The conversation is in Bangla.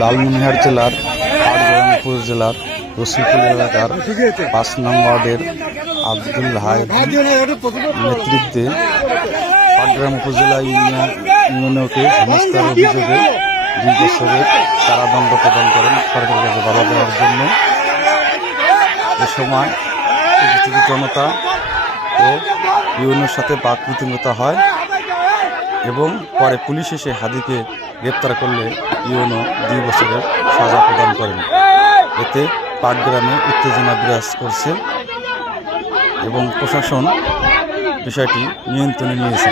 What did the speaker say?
লালমনিরহাট জেলার পাটগ্রাম উপজেলার রসুলপুর এলাকার ৫ নং ওয়ার্ডের আব্দুল হাদীর নেতৃত্বে পাটগ্রাম উপজেলা ইউনিয়নকে হেনস্থার অভিযোগে ২ বছরের কারাদণ্ড প্রদান করেন সরকারের কাছে বাধা দেওয়ার জন্য। এ সময় উপস্থিত জনতা ও ইউনিয়নের সাথে বাক বিতণ্ডা হয় এবং পরে পুলিশ এসে হাদীকে গ্রেপ্তার করলে ইউনো ২ বছরের সাজা প্রদান করেন। এতে পাটগ্রামে উত্তেজনা বিরাজ করছে এবং প্রশাসন বিষয়টি নিয়ন্ত্রণে নিয়েছে।